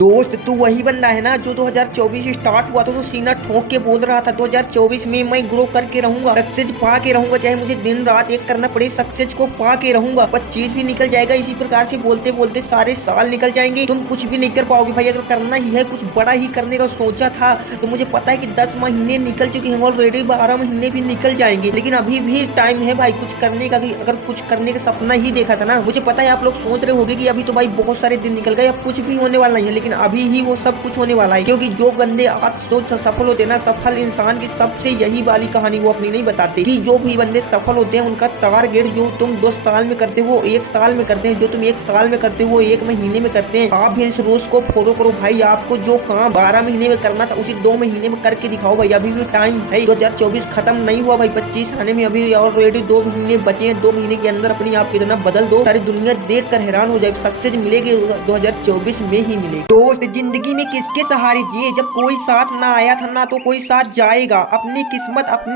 दोस्त तू वही बंदा है ना जो 2024 स्टार्ट हुआ था तो सीना ठोक के बोल रहा था 2024 में मैं ग्रो करके रहूंगा, सक्सेस पा के रहूंगा, चाहे मुझे दिन रात एक करना पड़े सक्सेस को पा के रहूंगा। 25 भी निकल जाएगा, इसी प्रकार से बोलते बोलते सारे साल निकल जाएंगे, तुम कुछ भी नहीं कर पाओगे भाई। अगर करना ही है, कुछ बड़ा ही करने का सोचा था तो मुझे पता है कि 10 महीने निकल चुके हैं, ऑलरेडी 12 महीने भी निकल जाएंगे, लेकिन अभी भी टाइम है भाई कुछ करने का। अगर कुछ करने का सपना ही देखा था ना, मुझे पता है आप लोग सोच रहे होंगे कि अभी तो भाई बहुत सारे दिन निकल गए, अब कुछ भी होने वाला नहीं है, लेकिन अभी ही वो सब कुछ होने वाला है। क्योंकि जो बंदे आज सोच सफल होते हैं ना, सफल इंसान की सबसे यही वाली कहानी वो अपनी नहीं बताते कि जो भी बंदे सफल होते हैं उनका टारगेट जो तुम 2 साल में करते हो वो 1 साल में करते हैं, जो तुम 1 साल में करते हो वो 1 महीने में करते हैं। आप भी इस रूल्स को फॉलो करो भाई। आपको जो काम 12 महीने में करना था उसे 2 महीने में करके दिखाओ भाई। अभी भी टाइम है, 2024 खत्म नहीं हुआ भाई, 25 आने में अभी ऑलरेडी 2 महीने बचे हैं। 2 महीने के अंदर अपने आप कितना बदल दो, सारी दुनिया देख कर हैरान हो जाए। सक्सेस मिलेगी 2024 में ही मिलेगी। दोस्त जिंदगी में किसके सहारे जिए, जब कोई साथ ना आया था ना तो कोई साथ जाएगा। अपनी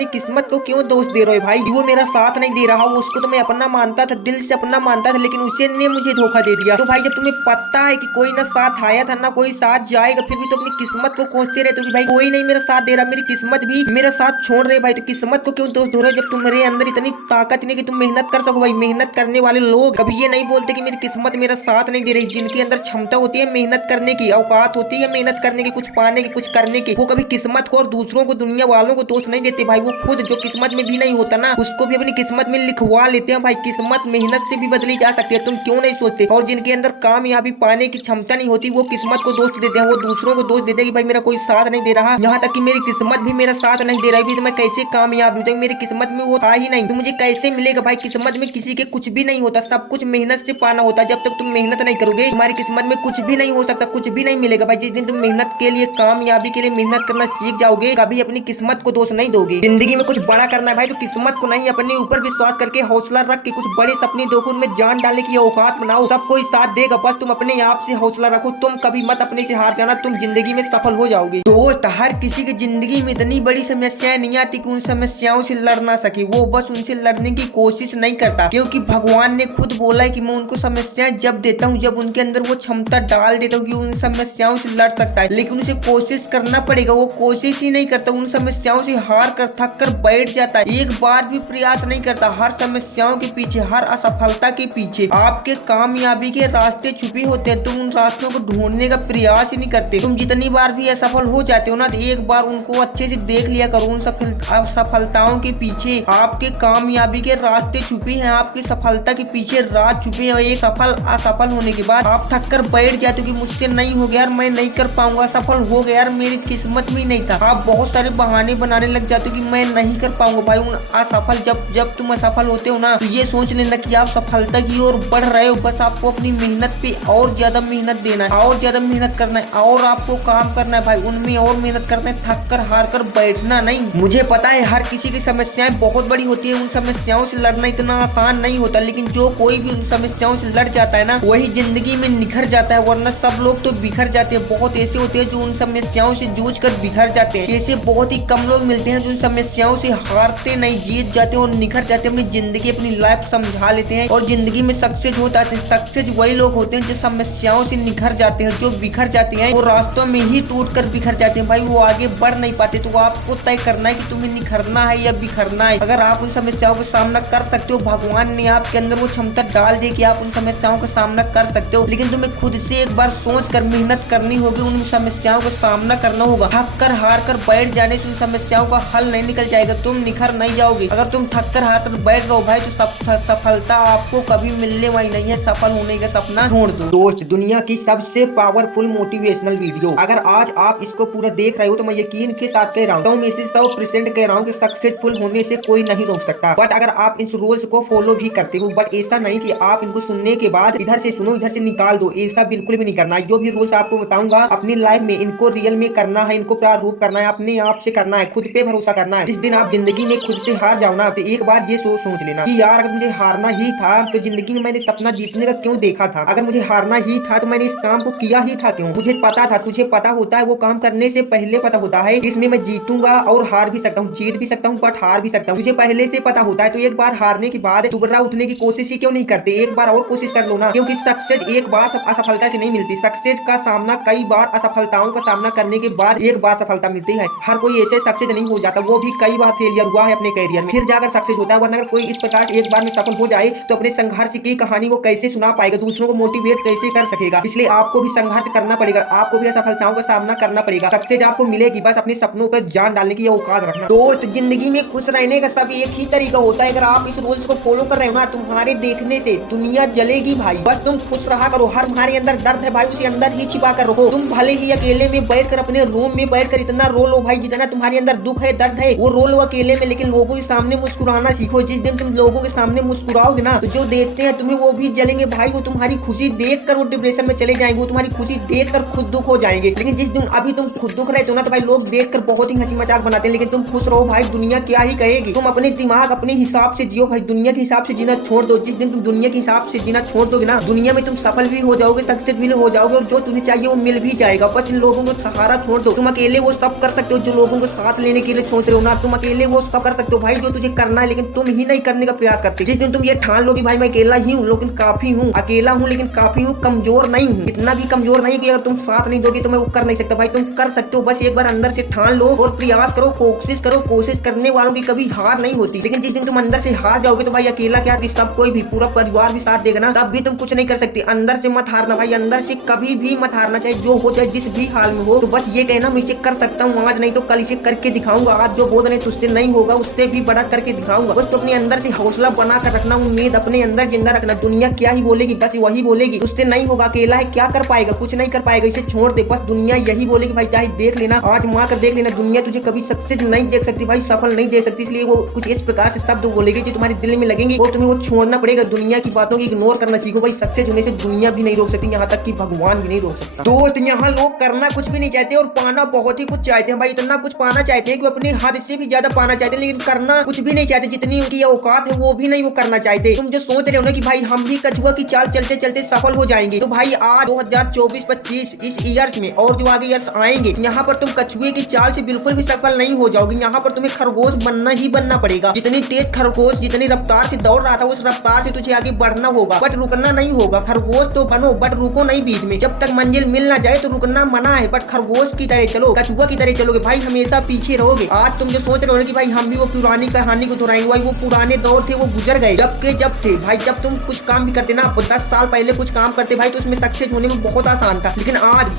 किस्मत को क्यों दोष दे रहे हो भाई। वो मेरा साथ नहीं दे रहा, वो उसको तो मैं अपना मानता था, दिल से अपना मानता था, लेकिन उसे ने मुझे धोखा दे दिया। तो भाई जब तुम्हें पता है कि कोई ना साथ आया था ना कोई साथ जाएगा, फिर भी तो अपनी किस्मत को कोसते रहते हो कि भाई कोई नहीं मेरा साथ दे रहा, मेरी किस्मत भी मेरा साथ छोड़ रहे भाई। तो किस्मत को क्यों दोष दो रहे हो जब तुम्हारे अंदर इतनी ताकत नहीं कि तुम मेहनत कर सको भाई। मेहनत करने वाले लोग कभी ये नहीं बोलते कि मेरी किस्मत मेरा साथ नहीं दे रही। जिनके अंदर क्षमता होती है मेहनत करने की, औकात होती है मेहनत करने की, कुछ पाने की, कुछ करने की, वो कभी किस्मत को और दूसरों को, दुनिया वालों को दोष नहीं देते भाई। वो खुद जो किस्मत में भी नहीं होता ना उसको भी अपनी किस्मत में लिखवा लेते हैं भाई। किस्मत मेहनत से भी बदली जा सकती है, तुम क्यों नहीं सोचते। और जिनके अंदर कामयाबी पाने की क्षमता नहीं होती वो किस्मत को दोष देते हैं, वो दूसरों को दोष देते हैं कि भाई मेरा कोई साथ नहीं दे रहा, यहाँ तक कि मेरी किस्मत भी मेरा साथ नहीं दे रहा है, तो मैं कैसे कामयाब हूँ, मेरी किस्मत में वो था ही नहीं तो मुझे कैसे मिलेगा भाई। किस्मत में किसी के कुछ भी नहीं होता, सब कुछ मेहनत से पाना होता है। जब तक तुम मेहनत नहीं करोगे तुम्हारी किस्मत में कुछ भी नहीं हो सकता, कुछ भी नहीं मिलेगा भाई। जिस दिन तुम मेहनत के लिए, कामयाबी के लिए मेहनत करना सीख जाओगे, कभी अपनी किस्मत को दोष नहीं दोगे। जिंदगी में कुछ बड़ा करना है भाई तो किस्मत को नहीं, अपने ऊपर विश्वास करके हौसला रख के कुछ बड़े सपने देखो, उनमें जान डालने की औकात बनाओ, सब कोई साथ देगा। बस तुम अपने आप से हौसला रखो, तुम कभी मत अपने से हार जाना, तुम जिंदगी में सफल हो जाओगे। दोस्त हर किसी की जिंदगी में इतनी बड़ी समस्याएं नहीं आती कि उन समस्याओं से लड़ ना सके, वो बस उनसे लड़ने की कोशिश नहीं करता। क्योंकि भगवान ने खुद बोला है कि मैं उनको समस्याएं जब देता हूँ जब उनके अंदर वो क्षमता डाल देता हूँ कि उन समस्याओं से लड़ सकता है, लेकिन उसे कोशिश करना पड़ेगा। वो कोशिश ही नहीं करता, उन समस्याओं से हार कर थक कर बैठ जाता है, एक बार भी प्रयास नहीं करता। हर समस्याओं के पीछे, हर असफलता के पीछे आपके कामयाबी के रास्ते छुपे होते हैं, तुम उन रास्तों को ढूंढने का प्रयास ही नहीं करते। तुम जितनी बार भी असफल हो जाते हो ना तो एक बार उनको अच्छे से देख लिया करो, उन सफलताओं के पीछे आपके कामयाबी के रास्ते छुपे हैं, आपकी सफलता के पीछे राज छुपे है। एक असफल होने के बाद आप थक कर बैठ जाते हो कि मुझसे नहीं हो गया यार, मैं नहीं कर पाऊंगा, सफल हो गया यार, मेरी किस्मत में नहीं था। आप बहुत सारे बहाने बनाने लग जाते हो कि मैं नहीं कर पाऊंगा भाई। उन असफल जब तुम असफल होते हो ना तो ये सोच लेना कि आप सफलता की ओर बढ़ रहे हो। बस आपको अपनी मेहनत पे और ज्यादा मेहनत देना है, और ज्यादा मेहनत करना है, और आपको काम करना है भाई, उनमें और मेहनत करना है, थक कर हार कर बैठना नहीं। मुझे पता है हर किसी की समस्याएं बहुत बड़ी होती है, उन समस्याओं से लड़ना इतना आसान नहीं होता, लेकिन जो कोई भी उन समस्याओं से लड़ जाता है ना वही जिंदगी में निखर जाता है, वरना सब लोग तो बिखर जाते हैं। बहुत ऐसे होते हैं जो उन समस्याओं से जूझ कर बिखर जाते हैं, ऐसे बहुत ही कम लोग मिलते हैं जो उन समस्याओं से हारते नहीं, जीत जाते और निखर जाते हैं, अपनी जिंदगी अपनी लाइफ समझा लेते हैं और जिंदगी में सक्सेस होता है। सक्सेस वही लोग होते हैं जो समस्याओं से निखर जाते हैं, जो बिखर जाते हैं वो रास्तों में ही टूट कर बिखर जाते हैं भाई, वो आगे बढ़ नहीं पाते। तो आपको तय करना है कि तुम्हें निखरना है या बिखरना है। अगर आप उन समस्याओं का सामना कर सकते हो, भगवान ने आपके अंदर वो क्षमता डाल दी कि आप उन समस्याओं का सामना कर सकते हो, लेकिन तुम्हें खुद से एक बार सोच कर मेहनत करनी होगी, उन समस्याओं का सामना करना होगा। थक कर हार कर बैठ जाने से उन समस्याओं का हल नहीं निकल जाएगा, तुम निखर नहीं जाओगे। अगर तुम थक कर हार कर बैठ रहो भाई तो सफलता आपको कभी मिलने वाली नहीं है, सफल होने का सपना छोड़ दो। दोस्त दुनिया की सबसे पावरफुल मोटिवेशनल वीडियो अगर आज आप इसको पूरा देख रहे हो तो मैं यकीन के साथ कह रहा हूँ, मैं इसे 100% कह रहा हूँ कि सक्सेसफुल होने से कोई नहीं रोक सकता। बट अगर आप इन रूल्स को फॉलो भी करते हो, बट ऐसा नहीं कि आप इनको सुनने के बाद इधर से सुनो इधर से निकाल दो, ऐसा बिल्कुल भी नहीं करना है। जो भी रूल्स आपको बताऊंगा अपनी लाइफ में इनको रियल में करना है, इनको प्रारूप करना है, अपने आप से करना है, खुद पे भरोसा करना है। जिस दिन आप जिंदगी में खुद से हार जाओ ना तो एक बार ये सोच लेना कि यार अगर मुझे हारना ही था तो जिंदगी में मैंने सपना जीतने का क्यों देखा था। अगर मुझे हारना ही था तो मैंने इस काम को किया ही था क्यों। मुझे पता था, तुझे पता होता है, वो काम करने से पहले पता होता है इसमें मैं जीतूंगा और हार भी सकता हूँ, जीत भी सकता हूँ बट हार भी सकता हूँ, तुझे पहले से पता होता है। तो एक बार हारने के बाद दोबारा उठने की कोशिश ही क्यों नहीं करते, एक बार और कोशिश कर लो ना। क्योंकि सक्सेस एक बार असफलता से नहीं मिलती, सक्सेस सक्सेस का सामना कई बार असफलताओं का सामना करने के बाद एक बार सफलता मिलती है। हर कोई ऐसे सक्सेस नहीं हो जाता, वो भी कई बार फेलियर हुआ है अपने करियर में, फिर जाकर सक्सेस होता है। वरना अगर कोई इस प्रकार से एक बार में सफल हो जाए तो अपने संघर्ष की कहानी वो कैसे सुना पाएगा, दूसरों को मोटिवेट कैसे कर सकेगा। इसलिए आपको भी संघर्ष करना पड़ेगा, आपको भी असफलताओं का सामना करना पड़ेगा। सक्सेस आपको मिलेगी, बस अपने सपनों पर जान डालने की औकात रखना। दोस्त, जिंदगी में खुश रहने का सब एक ही तरीका होता है। अगर आप इस रूल्स को फॉलो कर रहे हो ना, तुम्हारे देखने से दुनिया जलेगी भाई। बस तुम खुश रहा करो। हर तुम्हारे अंदर दर्द है भाई, उसे अंदर ही छिपा कर रखो। तुम भले ही अकेले में बैठकर अपने रूम में बैठकर इतना रो लो भाई, जितना तुम्हारे अंदर दुख है, दर्द है, वो रो लो अकेले में, लेकिन लोगों के सामने मुस्कुराना सीखो। जिस दिन तुम लोगों के सामने मुस्कुराओगे ना, तो जो देखते हैं तुम्हें वो भी जलेंगे भाई। वो तुम्हारी खुशी देखकर वो डिप्रेशन में चले जाएंगे, वो तुम्हारी खुशी देखकर खुद दुख हो जाएंगे। लेकिन जिस दिन अभी तुम खुद दुख रहे हो ना, तो भाई लोग देखकर बहुत ही हंसी मजाक बनाते हैं, लेकिन तुम खुश रहो भाई, दुनिया क्या ही कहेगी। तुम अपने दिमाग अपने हिसाब से जियो भाई, दुनिया के हिसाब से जीना छोड़ दो। जिस दिन तुम दुनिया के हिसाब से जीना छोड़ दोगे ना, दुनिया में तुम सफल भी हो जाओगे, सक्सेस भी हो जाओगे, और जो तुम्हें चाहिए वो मिल भी जाएगा। बस इन लोगों को सहारा छोड़ दो। तुम अकेले वो सब कर सकते हो जो लोगों को साथ लेने के लिए सोच रहे हो ना, तुम अकेले वो सब कर सकते हो भाई जो तुझे करना है, लेकिन तुम ही नहीं करने का प्रयास करते। जिस दिन तुम ये ठान लोगे भाई मैं अकेला ही हूँ लेकिन काफी हूँ, अकेला हूँ लेकिन काफी हूँ, कमजोर नहीं हूँ, इतना भी कमजोर नहीं कि अगर तुम साथ नहीं दोगे तो मैं वो कर नहीं सकता। भाई तुम कर सकते हो, बस एक बार अंदर से ठान लो और प्रयास करो, कोशिश करो। कोशिश करने वालों की कभी हार नहीं होती, लेकिन जिस दिन तुम अंदर से हार जाओगे तो भाई अकेला क्या, सब कोई भी, पूरा परिवार भी साथ देगा ना, तब भी तुम कुछ नहीं कर सकते। अंदर से मत हारना भाई, अंदर से कभी भी मत हारना, चाहे जो हो जाए, जिस भी हाल में हो। तो बस ये कहना मैं इसे कर सकता हूँ आज, नहीं तो कल इसे करके दिखाऊंगा। आज जो बोल रहे तुझसे नहीं होगा उससे भी बड़ा करके दिखाऊंगा। बस तो अपने अंदर से हौसला बना कर रखना, उम्मीद अपने अंदर जिंदा रखना। दुनिया क्या ही बोलेगी, बस वही बोलेगी तुझसे नहीं होगा, अकेला है, क्या कर पाएगा, कुछ नहीं कर पाएगा, इसे छोड़ दे। बस दुनिया यही बोलेगी भाई, चाहे देख लेना, आज माँ कर देख लेना, दुनिया तुझे कभी सक्सेस नहीं देख सकती भाई, सफल नहीं दे सकती। इसलिए वो कुछ इस प्रकार से शब्द बोलेगी जो तुम्हारे दिल में लगेंगे और तुम्हें वो छोड़ना पड़ेगा। दुनिया की बातों की इग्नोर करना सीखो भाई, सक्सेस होने से दुनिया भी नहीं रोक सकती, यहाँ तक कि भगवान भी नहीं रोक सकता। दोस्त, यहाँ लोग करना कुछ भी नहीं चाहते और पाना बहुत ही कुछ चाहते हैं भाई, इतना कुछ पाना चाहते हैं कि अपने हद से भी ज्यादा पाना चाहते हैं, लेकिन करना कुछ भी नहीं चाहते। जितनी उनकी औकात है वो भी नहीं वो करना चाहते। तुम जो सोच रहे हो ना कि भाई हम भी कछुआ की चाल चलते चलते सफल हो जाएंगे, तो भाई आज 2024-25 इस ईयर्स में और जो आगे ईयर्स आएंगे, यहाँ पर तुम कछुए की चाल से बिल्कुल भी सफल नहीं हो जाओगे। यहाँ पर तुम्हें खरगोश बनना ही बनना पड़ेगा। जितनी तेज खरगोश जितनी रफ्तार से दौड़ रहा था, उस रफ्तार से तुझे आगे बढ़ना होगा, बट रुकना नहीं होगा। खरगोश तो बनो बट रुको नहीं बीच में, जब तक मंजिल मिल ना जाए तो रुकना मना है, बट खरगोश की तरह चलो, कछुआ की तरह चलोगे भाई, हमेशा पीछे रहोगे। आज तुम जो सोच रहे हो ना कि भाई हम भी वो पुरानी कहानी को दोहराएंगे, भाई वो पुराने दौर थे, वो गुजर गए। जब थे भाई, जब तुम कुछ काम भी करते ना, 10 साल पहले कुछ काम करते भाई, तो उसमें सक्सेस होने में बहुत आसान था। लेकिन आज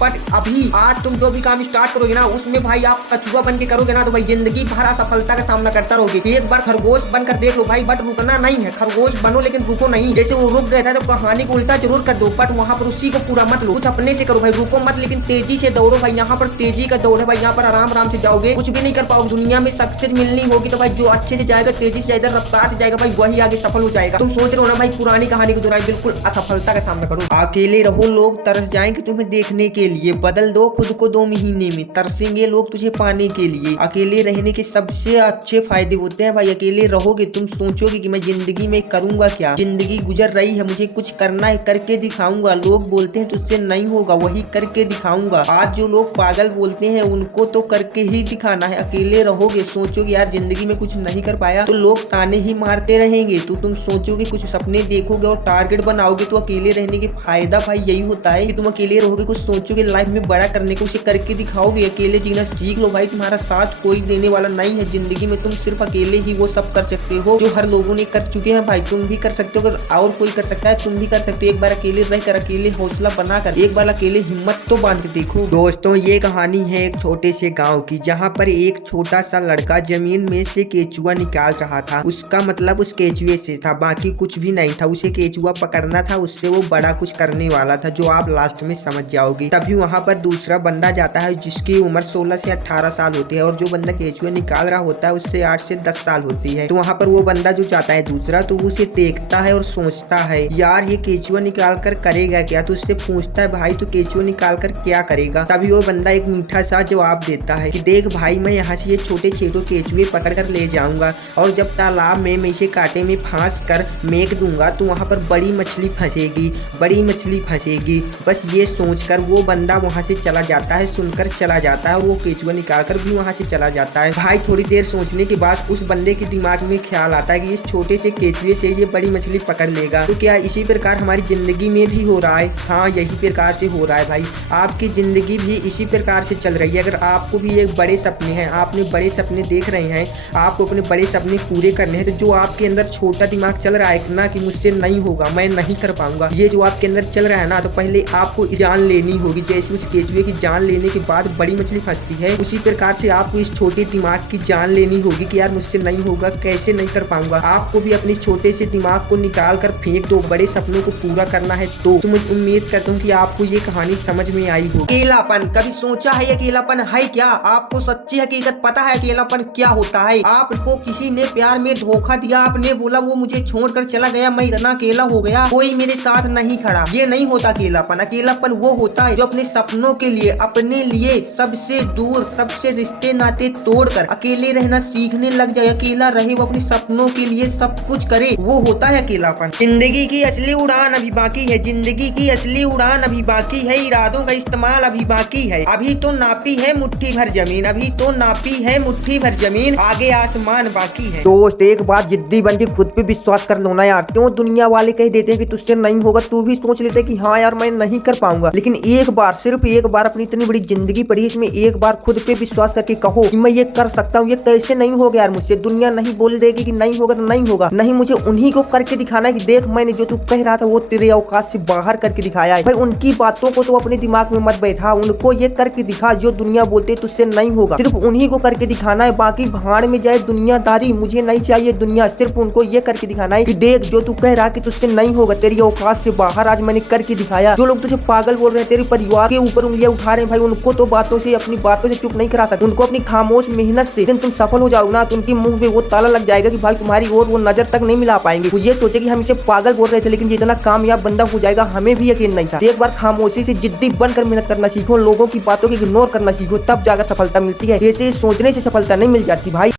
आज तुम जो भी काम स्टार्ट करोगे ना, उसमें भाई आप कछुआ बन के करोगे ना, तो भाई जिंदगी भर असफलता का सामना करता रहोगे। एक बार खरगोश बनकर देख लो भाई, बट रुकना नहीं है। खरगोश बनो लेकिन रुको नहीं। जैसे वो रुक गया था तो कहानी को उल्टा जरूर कर दो, बट वहाँ पर उसी को पूरा मत लो, कुछ अपने से करो भाई, रुको मत, लेकिन तेजी से दौड़ो भाई। यहाँ पर तेजी का दौड़ है भाई, यहाँ पर आराम आराम से जाओगे, कुछ भी नहीं कर पाओगे। दुनिया में सक्सेस मिलनी होगी तो भाई जो अच्छे से जाएगा, तेजी से जाएगा, रफ्तार से जाएगा भाई, वही आगे सफल हो जाएगा। तुम सोच रहे हो ना भाई पुरानी कहानी को दोहराए, बिल्कुल असफलता का सामना करो। अकेले रहो, लोग तरस जाएंगे तुम्हें देखने के लिए। बदल दो खुद को 2 महीने में, तरसेंगे लोग तुझे पाने के लिए। अकेले रहने के सबसे अच्छे फायदे होते हैं भाई, अकेले रहोगे तुम सोचोगे कि मैं जिंदगी में करूंगा क्या, जिंदगी गुजर रही है, मुझे कुछ करना है, करके दिखाऊंगा। लोग बोलते हैं तुझसे नहीं होगा, वही करके दिखाऊंगा। आज जो लोग पागल बोलते हैं उनको तो करके ही दिखाना है। अकेले रहोगे, सोचोगे यार जिंदगी में कुछ नहीं कर पाया, तो लोग ताने ही मारते रहेंगे। तो तुम सोचोगे, कुछ सपने देखोगे और टारगेट बनाओगे। तो अकेले रहने के फायदा भाई यही होता है कि तुम अकेले रहोगे, कुछ सोचोगे लाइफ में बड़ा करने को, उसे करके दिखाओगे। अकेले जीना सीख लो भाई, तुम्हारा साथ कोई देने वाला नहीं है जिंदगी में। तुम सिर्फ अकेले ही वो सब कर सकते हो जो हर लोगों ने कर चुके हैं भाई, तुम भी कर सकते हो। अगर और कोई कर सकता है तुम भी कर सकते हो। एक बार अकेले रहकर, अकेले हौसला बनाकर, एक बार अकेले हिम्मत तो बांध के देखो। दोस्तों, ये कहानी है एक छोटे से गाँव की, जहाँ पर एक छोटा सा लड़का जमीन में से केचुआ निकाल रहा था। उसका मतलब उस केचुए से था, बाकी कुछ भी नहीं था। उसे केचुआ पकड़ना था, उससे वो बड़ा कुछ करने वाला था, जो आप लास्ट में समझ जाओगे। तभी वहाँ पर दूसरा बंदा जाता है जिसकी उम्र 16 से 18 साल होती है, और जो बंदा केचुआ निकाल रहा होता है उससे 8 से 10 साल होती है। तो वहाँ पर वो बंदा जो जाता है दूसरा, तो उसे देखता है और सोचता है यार ये केचुआ निकाल कर करेगा क्या। तो उससे पूछता है भाई तो केचुआ निकाल कर क्या करेगा। तभी वो बंदा एक मीठा सा जवाब देता है कि देख भाई, मैं यहाँ से ये छोटे छोटे केचुए पकड़ कर ले जाऊंगा, और जब तालाब में मैं इसे कांटे में फांस कर फेंक दूंगा तो वहाँ पर बड़ी मछली फंसेगी, बड़ी मछली फंसेगी। बस ये सोचकर वो बंदा वहाँ से चला जाता है, सुनकर चला जाता है, और वो केचुआ निकाल कर भी वहाँ से चला जाता है। भाई थोड़ी देर सोचने के बाद उस बंदे के दिमाग में ख्याल आता है कि इस छोटे से केचुए से ये बड़ी मछली पकड़ लेगा। तो क्या इसी प्रकार हमारी जिंदगी में भी हो रहा है? हाँ, यही प्रकार प्रकार से हो रहा है भाई। आपकी जिंदगी भी इसी प्रकार से चल रही है। अगर आपको भी एक बड़े सपने हैं, आपने बड़े सपने देख रहे हैं, आपको अपने बड़े सपने पूरे करने हैं, तो जो आपके अंदर छोटा दिमाग चल रहा है ना कि मुझसे नहीं होगा, मैं नहीं कर पाऊंगा, ये जो आपके अंदर चल रहा है ना, तो पहले आपको जान लेनी होगी। जैसे उस केचुए की जान लेने के बाद बड़ी मछली फंसती है, उसी प्रकार से आपको इस छोटे दिमाग की जान लेनी होगी कि यार मुझसे नहीं होगा, कैसे नहीं कर पाऊंगा। आपको भी अपने छोटे से दिमाग को निकाल कर फेंक दो, बड़े सपनों को पूरा करना है। तो मैं उम्मीद करता हूँ कि आपको ये कहानी समझ में आई हो। अकेलापन, कभी सोचा है अकेलापन है क्या? आपको सच्ची हकीकत पता है अकेलापन क्या होता है? आपको किसी ने प्यार में धोखा दिया, आपने बोला वो मुझे छोड़कर चला गया, मैं इतना अकेला हो गया, कोई मेरे साथ नहीं खड़ा। ये नहीं होता अकेलापन। अकेलापन वो होता है जो अपने सपनों के लिए, अपने लिए सबसे दूर, सबसे रिश्ते नाते तोड़कर अकेले रहना सीखने लग जाए, अकेला रहे, वो अपने सपनों के लिए सब कुछ करे, वो होता है अकेलापन। जिंदगी की असली उड़ान अभी बाकी है, जिंदगी की असली उड़ान अभी बाकी है, इरादों का इस्तेमाल अभी बाकी है। अभी तो नापी है मुट्ठी भर जमीन, अभी तो नापी है मुट्ठी भर जमीन, आगे आसमान बाकी है। दोस्त एक बार जिद्दी बन के खुद पे विश्वास कर लो ना यार। क्यों दुनिया वाले कह देते हैं कि तुझसे नहीं होगा, तू भी सोच लेते कि हाँ यार मैं नहीं कर पाऊंगा, लेकिन एक बार, सिर्फ एक बार अपनी इतनी बड़ी जिंदगी पड़ी, इसमें एक बार खुद पे विश्वास करके कहो कि मैं ये कर सकता हूँ, ये कैसे नहीं होगा यार मुझसे। दुनिया नहीं बोल देगी कि नहीं होगा तो नहीं होगा, नहीं, मुझे उन्हीं को करके दिखाना है कि देख मैंने जो तू कह रहा था वो तेरे औकात से बाहर करके दिखाया है। भाई उनकी बातों को तो अपने दिमाग में मत बैठा, उनको ये करके दिखा जो दुनिया बोलते तुझसे नहीं होगा, सिर्फ उन्हीं को करके दिखाना है। बाकी भाड़ में जाए दुनियादारी, मुझे नहीं चाहिए दुनिया, सिर्फ उनको ये करके दिखाना है कि देख जो तू कह रहा कि तुझसे नहीं होगा, तेरी औकात से बाहर आज मैंने करके दिखाया। जो लोग तुझे पागल बोल रहे हैं, तेरे परिवार के ऊपर उंगलियां उठा रहे हैं, भाई उनको तो बातों से, अपनी बातों से चुप नहीं करा सकते। उनको अपनी खामोश मेहनत से तुम सफल हो जाओ ना, तो उनके मुंह पे वो ताला लग जाएगा कि भाई तुम्हारी ओर वो नजर तक नहीं मिला पाएंगे। वो ये सोचे कि हम इसे पागल बोल रहे थे, लेकिन ये इतना कामयाब बंदा हो जाएगा हमें भी यकीन नहीं था। एक बार खामोशी से जिद्दी बनकर मेहनत करना सीखो, लोगों की बातों को इग्नोर करना सीखो, तब जाकर सफलता मिलती है। ऐसे सोचने से सफलता नहीं मिल जाती भाई।